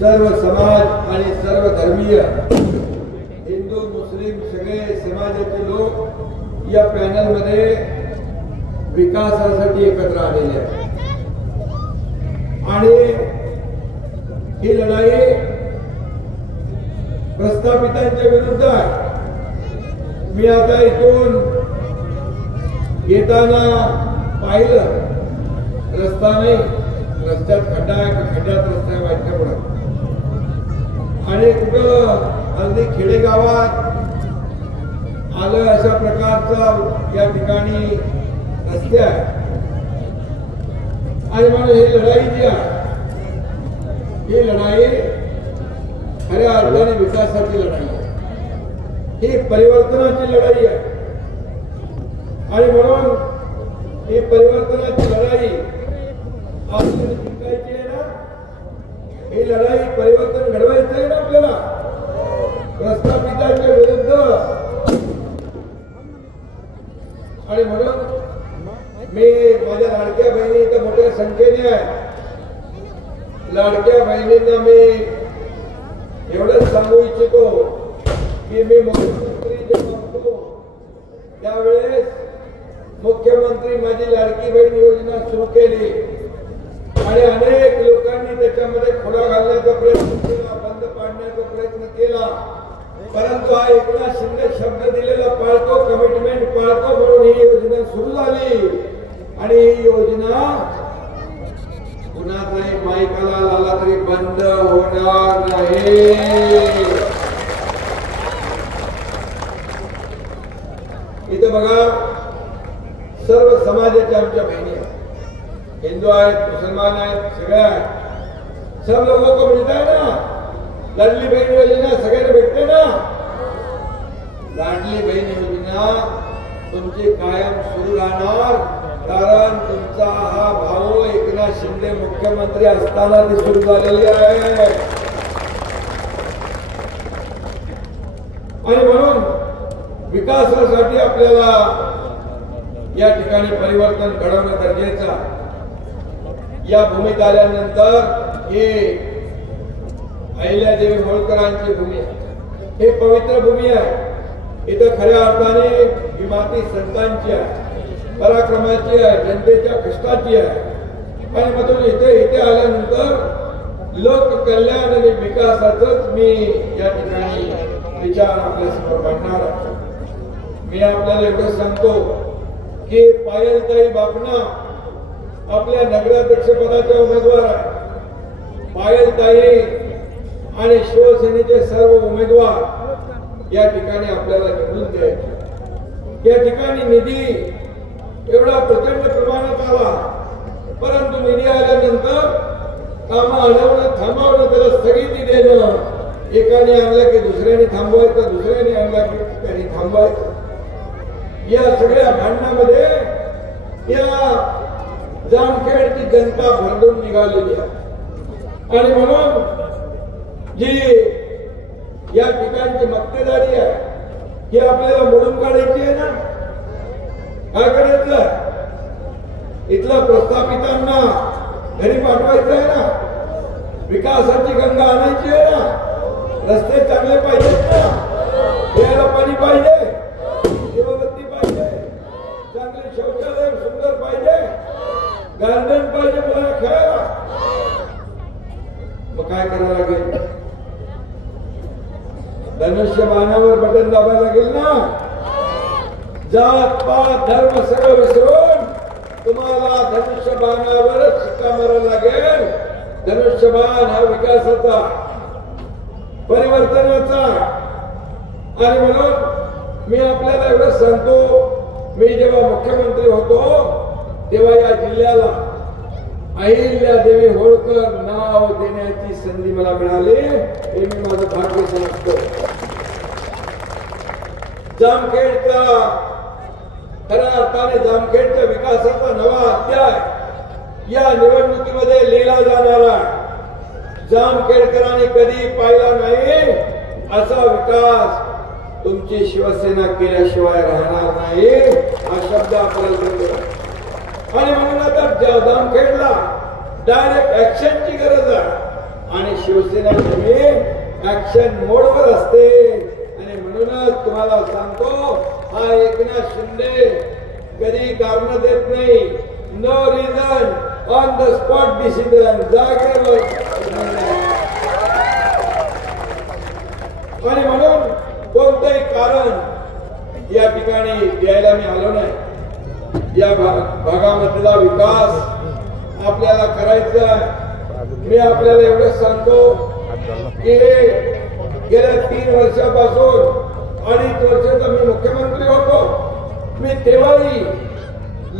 सर्व समाज आणि सर्व धर्मीय हिंदू मुस्लिम सगळे समाजाचे लोक या पॅनल मध्ये विकासासाठी एकत्र आलेले आहेत आणि ही लढाई प्रस्थापितांच्या विरुद्ध आहे. मी आता इथून येताना पाहिलं, रस्ता नाही, रस्त्यात खड्डा आहे, खड्ड्यात रस्ता आहे माहिती पडत आणि कुठं अगदी खेडेगावात आलं अशा प्रकारचा या ठिकाणी रस्ते आहे. आणि म्हणून ही लढाई जी आहे ही लढाई खऱ्या अर्थाने विकासाची लढाई आहे, ही परिवर्तनाची लढाई आहे. आणि म्हणून ही परिवर्तनाची लढाई आपल्याला जिंकायची आहे ना, ही लढाई परिवर्तन घडवायचं आहे ना आपल्याला प्रस्थापितांच्या विरुद्ध. आणि म्हणून मी माझ्या लाडक्या बहिणी इथं मोठ्या संख्येने आहे. लाडक्या बहिणींना मी एवढंच सांगू इच्छितो की मी मुख्यमंत्री जेव्हा होतो त्यावेळेस मुख्यमंत्री माझी लाडकी बहीण योजना सुरू केली आणि अनेक लोकांनी त्याच्यामध्ये खोडा घालण्याचा प्रयत्न केला, बंद पाडण्याचा प्रयत्न केला. परंतु हा एकनाथ शिंदे शब्द दिलेला पाळतो, कमिटमेंट पाळतो, म्हणून ही योजना सुरू झाली. आणि ही योजना कुणाचाही माईकाला आला तरी बंद होणार नाही. इथे बघा, सर्व समाजाच्या आमच्या बहिणी आहेत, हिंदू आहेत, मुसलमान आहेत, सगळ्या आहेत. सर्व लोक मिळतात ना. लाडली बहीण योजना सगळ्यांना भेटते ना. लाडली बहीण योजना तुमची कायम सुरू राहणार, कारण तुमचा हा भाऊ एकनाथ शिंदे मुख्यमंत्री असताना ती सुरू झालेली आहे. आणि म्हणून विकासासाठी आपल्याला या ठिकाणी परिवर्तन घडवणं गरजेचं. या भूमीत आल्यानंतर हे अहिल्यादेवी होळकरांची भूमी आहे, हे पवित्र भूमी आहे. इथं खऱ्या अर्थाने ही माती संतांची आहे, पराक्रमाची आहे, जनतेच्या कष्टाची आहे. आणि मधून इथे आल्यानंतर लोक कल्याण आणि विकासाचंच मी या ठिकाणी विचार आपल्या समोर मांडणार आहे. मी आपल्याला एवढं सांगतो की पायलताई बापना आपल्या नगराध्यक्ष पदाच्या उमेदवार आहे. पायलताई आणि शिवसेनेचे सर्व उमेदवार या ठिकाणी आपल्याला निवडून द्यायचे. या ठिकाणी निधी एवढा प्रचंड प्रमाणात आला, परंतु निधी आल्यानंतर कामं अडवणं, थांबवणं, त्याला स्थगिती देणं, एकाने आणलं की दुसऱ्याने थांबवायचं, दुसऱ्याने आणला की त्याने थांबवायचं. या सगळ्या भांडणामध्ये या जामखेडची जनता भरडून निघालेली आहे. आणि म्हणून जी या ठिकाणची मक्तेदारी आहे ही आपल्याला मोडून काढायची आहे ना. काय करायचं? इथल्या प्रस्थापितांना घरी पाठवायचं आहे ना, विकासाची गंगा आणायची आहे ना, रस्ते चांगले पाहिजेत ना, प्यायला पाणी पाहिजे, दिवाबत्ती पाहिजे, चांगले शौचालय सुंदर पाहिजे, गार्डन पाहिजे मुलांना खेळायला. मग काय करावं लागेल? धनुष्य बाणावर बटन दाबायला लागेल ना. जात पात धर्म सगळं विसरून तुम्हाला धनुष्य बाणावरच शिक्का मारायला लागेल. धनुष्य बाण हा विकासाचा, परिवर्तनाचा. आणि म्हणून मी आपल्याला एवढं सांगतो, मी जेव्हा मुख्यमंत्री होतो तेव्हा या जिल्ह्याला अहिल्यादेवी होळकर नाव देण्याची संधी मला मिळाली, हे मी माझं भाग्य समजतो. जामखेडचा खऱ्या अर्थाने जामखेडच्या विकासाचा नवा अध्याय या निवडणुकीमध्ये लिहिला जाणारा. जामखेडकरांनी कधी पाहिला नाही असा विकास तुमची शिवसेना केल्याशिवाय राहणार नाही, हा शब्द आपल्याला मिळतो. आणि म्हणून आता जामखेडला डायरेक्ट ऍक्शनची गरज आहे. आणि शिवसेना नेहमी ऍक्शन मोडवर असते आणि म्हणूनच तुम्हाला सांगतो हा एकनाथ शिंदे कधी कारण देत नाही. No reason on the spot decision जागेवर. आणि म्हणून कोणतंही कारण या ठिकाणी द्यायला मी आलो नाही. या भागामधला विकास आपल्याला करायचा. मी आपल्याला एवढंच सांगतो की गेल्या 3 वर्षापासून 2.5 वर्षाचा मी मुख्यमंत्री होतो. मी तेव्हाही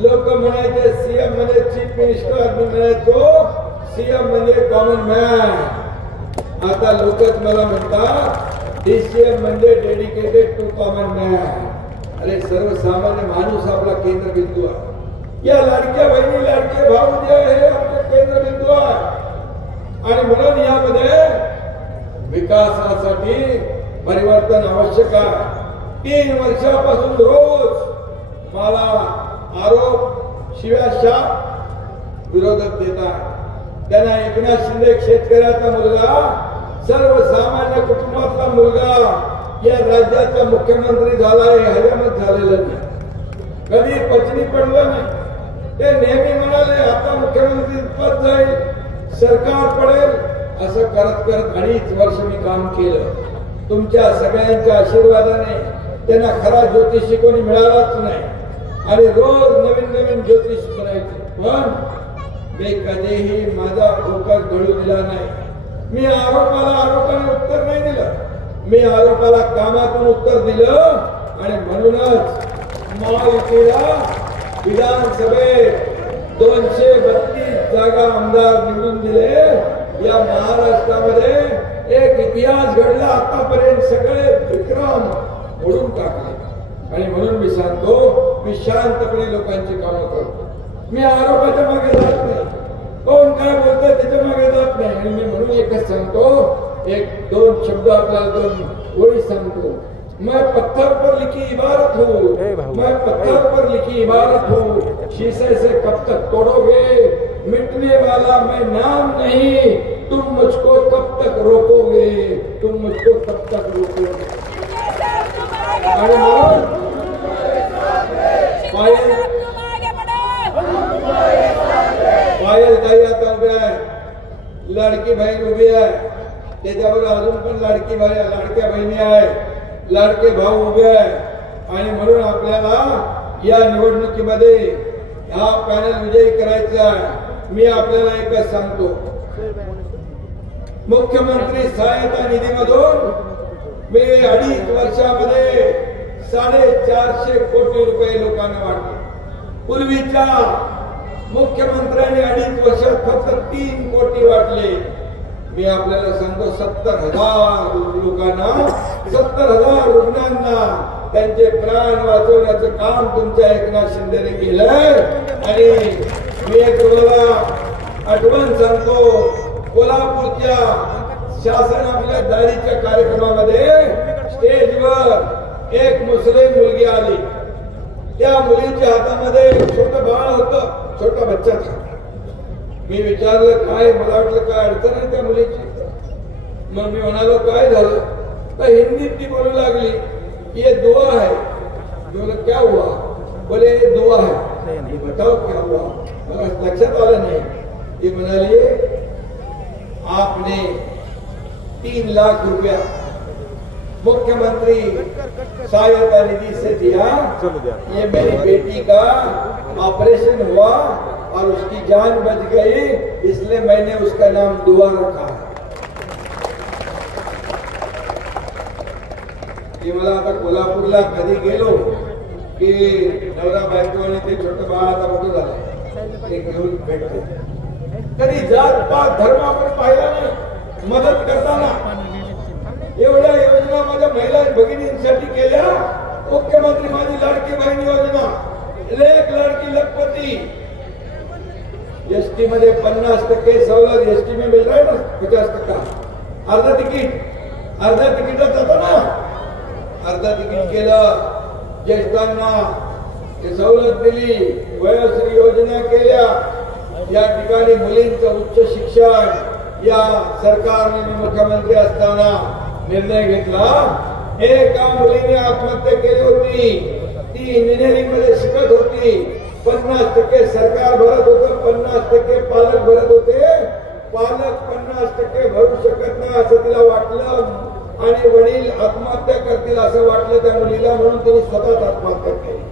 लोक म्हणायचे सीएम म्हणजे चीफ मिनिस्टर, मी म्हणायचो सीएम म्हणजे कॉमन मॅन. आता लोकच मला म्हणतात डीसीएम म्हणजे डेडिकेटेड टू कॉमन मॅन. अरे सर्वसामान्य माणूस आपला केंद्रबिंदू आहे. या लाडक्या बहिणी लाडके भाऊ जे आहे आपले केंद्रबिंदू आहे. आणि म्हणून यामध्ये विकासासाठी परिवर्तन आवश्यक आहे. 3 वर्षापासून रोज मला आरोप शिव्या विरोधक देतात. त्यांना एकनाथ शिंदे शेतकऱ्याचा मुलगा, सर्वसामान्य कुटुंबातला मुलगा या राज्याचा मुख्यमंत्री झालाय, हजामत झालेलं नाही, कधी पचनी पडलं नाही. ते नेहमी म्हणाले आता मुख्यमंत्री पद जाईल, सरकार पडेल. असं करत करत 2.5 वर्ष मी काम केलं. तुमच्या सगळ्यांच्या आशीर्वादाने त्यांना खरा ज्योतिषी कोणी मिळालाच नाही आणि रोज नवीन नवीन ज्योतिष करायचे. पण मी कधीही माझा फोकस घडू दिला नाही. मी आरोपाने उत्तर नाही दिलं. मी आरोपाला कामातून उत्तर दिलं. आणि म्हणूनच महायुतीला विधानसभेत 232 जागा आमदार निवडून दिले. या महाराष्ट्रामध्ये एक इतिहास घडला. आतापर्यंत सगळे विक्रम मोडून टाकले. आणि म्हणून मी सांगतो मी शांतपणे लोकांची कामं करतो. मी आरोपाच्या मागे जात नाही. कोण काय बोलतोय त्याच्या मागे जात नाही. आणि मी म्हणून एकच सांगतो, 1-2 शब्द आपल्याला 2 ओळी सांगतो. मैं पत्थर पर लिखी इबारत हूँ, मैं पत्थर पर लिखी इबारत हूँ, शीशे से कब तक तोड़ोगे, मिटने वाला मैं नाम नहीं, तुम मुझको कब तक रोकोगे, तुम मुझको कब तक रोकोगे. आणि पायल ताई आता उभ्या आहे, लाडकी बहीण उभी आहे, त्याच्यावर अजून पण लाडक्या बहिणी आहे, लाडके भाऊ उभे आहे. आणि म्हणून आपल्याला या निवडणुकीमध्ये हा पॅनल विजयी करायचा आहे. मी आपल्याला एकच सांगतो, मुख्यमंत्री सहायता निधीमधून मी 2.5 वर्षामध्ये 450 कोटी रुपये लोकांना वाटले. पूर्वीच्या मुख्यमंत्र्यांनी 2.5 वर्षात फक्त 3 कोटी वाटले. मी आपल्याला सांगतो 70,000 लोकांना, 70,000 रुग्णांना त्यांचे प्राण वाचवण्याचं काम तुमच्या एकनाथ शिंदेने केलंय. आणि मी एक तुम्हाला आठवण सांगतो, कोल्हापूरच्या शासन आपल्या दाढीच्या कार्यक्रमामध्ये स्टेजवर एक मुस्लिम मुलगी आली. त्या मुलीच्या हातामध्ये छोटं बाळ होतं, छोटा बच्चा था. मी विचारलं काय, मला वाटलं काय अडचण आहे त्या मुलीची. मग मी म्हणालो काय झालं, तर हिंदीत ती बोलू लागली ये दुआ है. मी बोला क्या हुआ, बोले दुआ है. बताओ क्या हुआ, मला लक्षात आलं नाही. ती म्हणाली आपने 3 लाख रुपया मुख्यमंत्री सहायता निधि से दिया, ये मेरी बेटी का ऑपरेशन हुआ और उसकी जान बच गई, इसलिए मैंने उसका नाम दुआ रखा है. मला आता कोल्हापूरला कधी गेलो की नवरा बायको आणि ते छोटं बाळ आता मोठं झालं ते घेऊन भेटते. कधी जात पात धर्म आपण पाहिला नाही. मदत करताना एवढ्या योजना माझ्या महिला भगिनींसाठी केल्या. मुख्यमंत्री माझी लाडकी बहीण योजना, एक लाडकी लखपती, एसटी मध्ये 50% सवलत एसटी में मिल रहा है ना, 50%. अर्धा तिकीटात जातो ना, अर्धा तिकीट केलं. ज्येष्ठांना सवलत दिली, वयोश्री योजना केल्या. या ठिकाणी मुलींचं उच्च शिक्षण, या सरकारने मी मुख्यमंत्री असताना निर्णय घेतला. एका मुलीने आत्महत्या केली होती. ती इंजिनिअरिंग मध्ये शिकत होती. 50% सरकार भरत होतं, 50% पालक भरत होते. पालक 50% भरू शकत नाही असं तिला वाटलं आणि वडील आत्महत्या करतील असं वाटलं त्या मुलीला, म्हणून तिने स्वतःच आत्महत्या केली.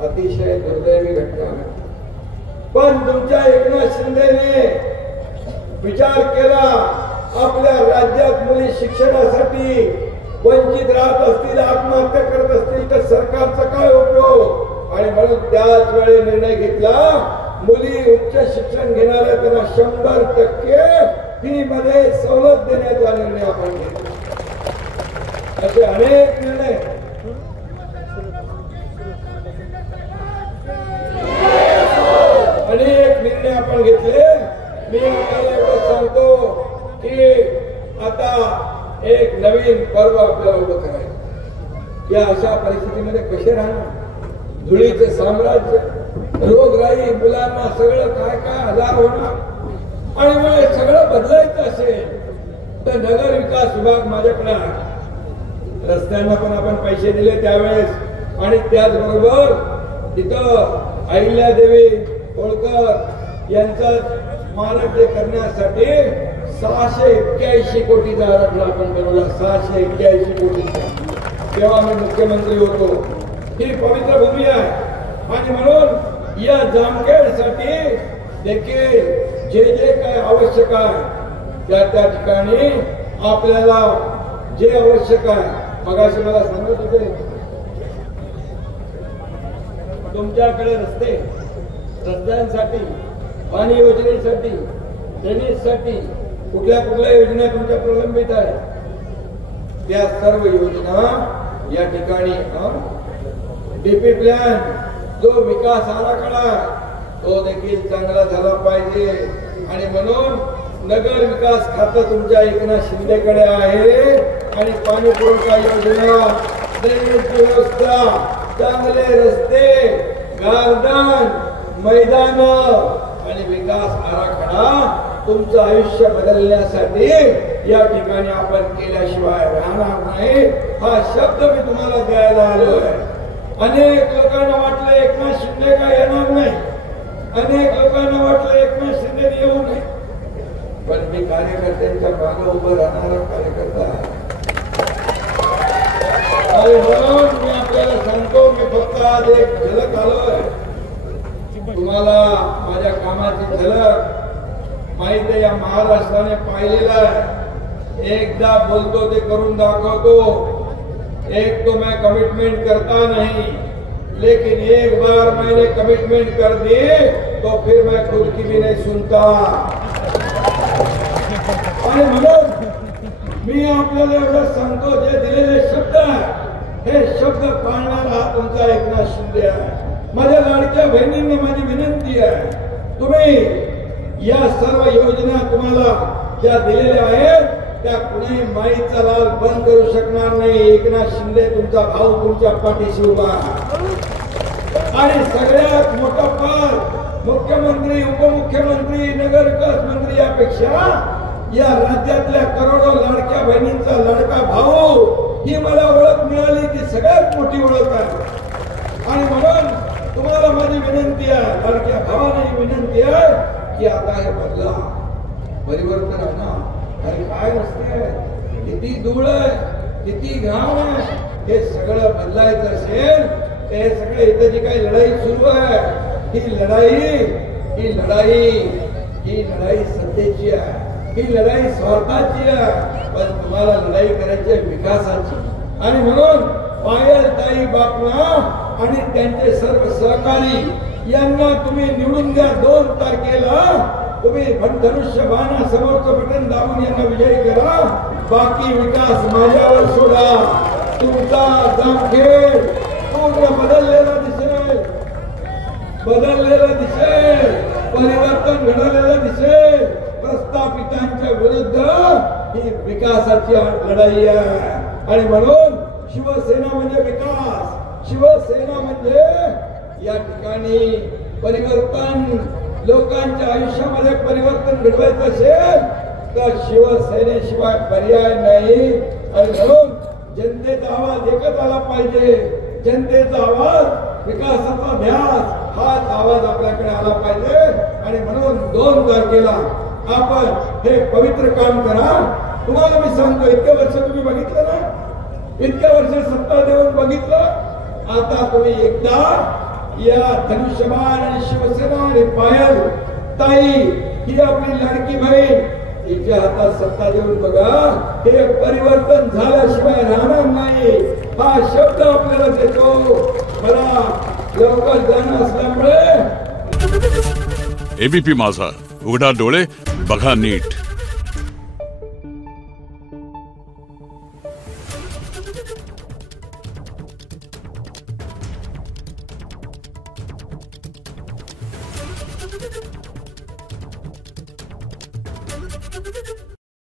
अतिशय दुर्दैवी घटना. पण तुमच्या एकनाथ शिंदेने विचार केला, आपल्या राज्यात मुली शिक्षणासाठी वंचित राहत असतील, आत्महत्या करत असतील तर सरकारचा काय उपयोग, आणि म्हणून त्याच वेळी निर्णय घेतला, मुली उच्च शिक्षण घेणाऱ्या त्यांना 100% फी मध्ये सवलत देण्याचा निर्णय आपण घेतला. असे अनेक निर्णय आपण घेतले. मी आपल्याला एवढं सांगतो की आता एक नवीन पर्व आपल्याला उभं करायचं. या अशा परिस्थितीमध्ये कसे राहणार? धुळीचे साम्राज्य, रोगराई, मुलांना सगळं काय काय आजार होणार, आणि मग हे सगळं बदलायचं असेल तर नगर विकास विभाग माझ्याकडे आहे. रस्त्यांना पण आपण पैसे दिले त्यावेळेस, आणि त्याचबरोबर तिथं अहिल्यादेवी होळकर यांचं स्मारक करण्यासाठी 681 कोटीचा आराखडा आपण बनवला. 681 कोटीचा. तेव्हा मी मुख्यमंत्री होतो. ही पवित्र भूमी आहे, आणि म्हणून या जामखेडसाठी देखील जे जे काय आवश्यक आहे त्या त्या ठिकाणी आपल्याला जे आवश्यक आहे, मगाशी मला सांगत होते तुमच्याकडे रस्त्यांसाठी, पाणी योजनेसाठी, ड्रेनेजसाठी कुठल्या कुठल्या योजना तुमच्या प्रलंबित आहेत, त्या सर्व योजना या ठिकाणी डीपी प्लॅन, जो विकास आराखडा तो देखील चांगला झाला पाहिजे. आणि म्हणून नगर विकास खातं तुमच्या एकनाथ शिंदेकडे आहे, आणि पाणी पुरवठा योजना, ड्रेनेज व्यवस्था, चांगले रस्ते, गार्डन, मैदान आणि विकास आराखडा तुमचं आयुष्य बदलण्यासाठी या ठिकाणी आपण केल्याशिवाय राहणार नाही. हा शब्द मी तुम्हाला द्यायला आलोय. अनेक लोकांना वाटलं एकनाथ शिंदे काय येणार नाही, अनेक लोकांना वाटलं एकनाथ शिंदे येऊ नये, पण मी कार्यकर्त्यांच्या मागे उभं राहणारा कार्यकर्ता आहे. म्हणून मी आपल्याला सांगतो, मी फक्त आज एक झलक आलोय तुम्हाला, माझ्या कामाची झलक माहिती आहे. या महाराष्ट्राने पाहिलेलं आहे. एकदा बोलतो ते करून दाखवतो. एक तो मैं कमिटमेंट करता नहीं, लेकिन एक बार मैंने कमिटमेंट कर दी तो फिर मैं खुद की भी नहीं सुनता. आणि म्हणून मी आपल्याला एवढं सांगतो, जे दिलेले शब्द आहे हे शब्द पाळणारा हा तुमचा एकनाथ शिंदे आहे. माझ्या लाडक्या बहिणींना माझी विनंती आहे, तुम्ही या सर्व योजना तुम्हाला ज्या दिलेल्या आहेत त्या कुणी माईचा लाल बंद करू शकणार नाही. एकनाथ शिंदे तुमचा भाऊ तुमच्या पाठीशी उभा आहे. आणि सगळ्यात मोठा पद मुख्यमंत्री, उपमुख्यमंत्री, नगर विकास मंत्री यापेक्षा या राज्यातल्या करोडो लाडक्या बहिणींचा लाडका भाऊ ही मला ओळख मिळाली ती सगळ्यात मोठी ओळख आहे. आणि म्हणून तुम्हाला माझी विनंती आहे, लाडक्या भावाने विनंती आहे की आता हे बदला, परिवर्तन आणा. अरे काय रस्ते, किती धूळ आहे, किती घाम आहे, हे सगळं बदलायचं असेल ते सगळे इथं जी काही लढाई सुरू आहे ही लढाई सत्तेची आहे, ही लढाई स्वार्थाची आहे, पण तुम्हाला लढाई करायची आहे विकासाची. आणि म्हणून पायलताई बापना आणि त्यांचे सर्व सहकारी यांना तुम्ही निवडून द्या. 2 तारखेला तुम्ही धनुष्य बाणा समोरचं बटन दाबून यांना विजयी करा. बाकी विकास माझ्यावर सोडा. तुमचा जामखेड पूर्ण बदललेला दिसेल, परिवर्तन घडलेलं दिसेल. प्रस्थापितांच्या विरुद्ध ही विकासाची लढाई आहे. आणि म्हणून शिवसेना म्हणजे विकास, शिवसेना म्हणजे या ठिकाणी परिवर्तन, लोकांच्या आयुष्यामध्ये परिवर्तन घडवायचं असेल फक्त शिवसेनेशिवाय पर्याय नाही आणि म्हणून जनतेचा आवाज एकच आला पाहिजे. जनतेचा आवाज, विकासाचा ध्यास हाच आवाज आपल्याकडे आला पाहिजे. आणि म्हणून 2 तारखेला आपण हे पवित्र काम करा. तुम्हाला मी सांगतो, इतके वर्ष तुम्ही बघितलं ना, इतक्या वर्ष सत्ता देऊन बघितलं. आता तुम्ही एकदा या धनुष्यबाण आणि शिवसेना आणि पायल ताई ही आपली लाडकी बहीण तिच्या हातात सत्ता देऊन बघा. हे परिवर्तन झाल्याशिवाय राहणार नाही हा शब्द आपल्याला देतो. मला लवकर जाणं असल्यामुळे एबीपी माझा, उघडा डोळे बघा नीट. Thank you.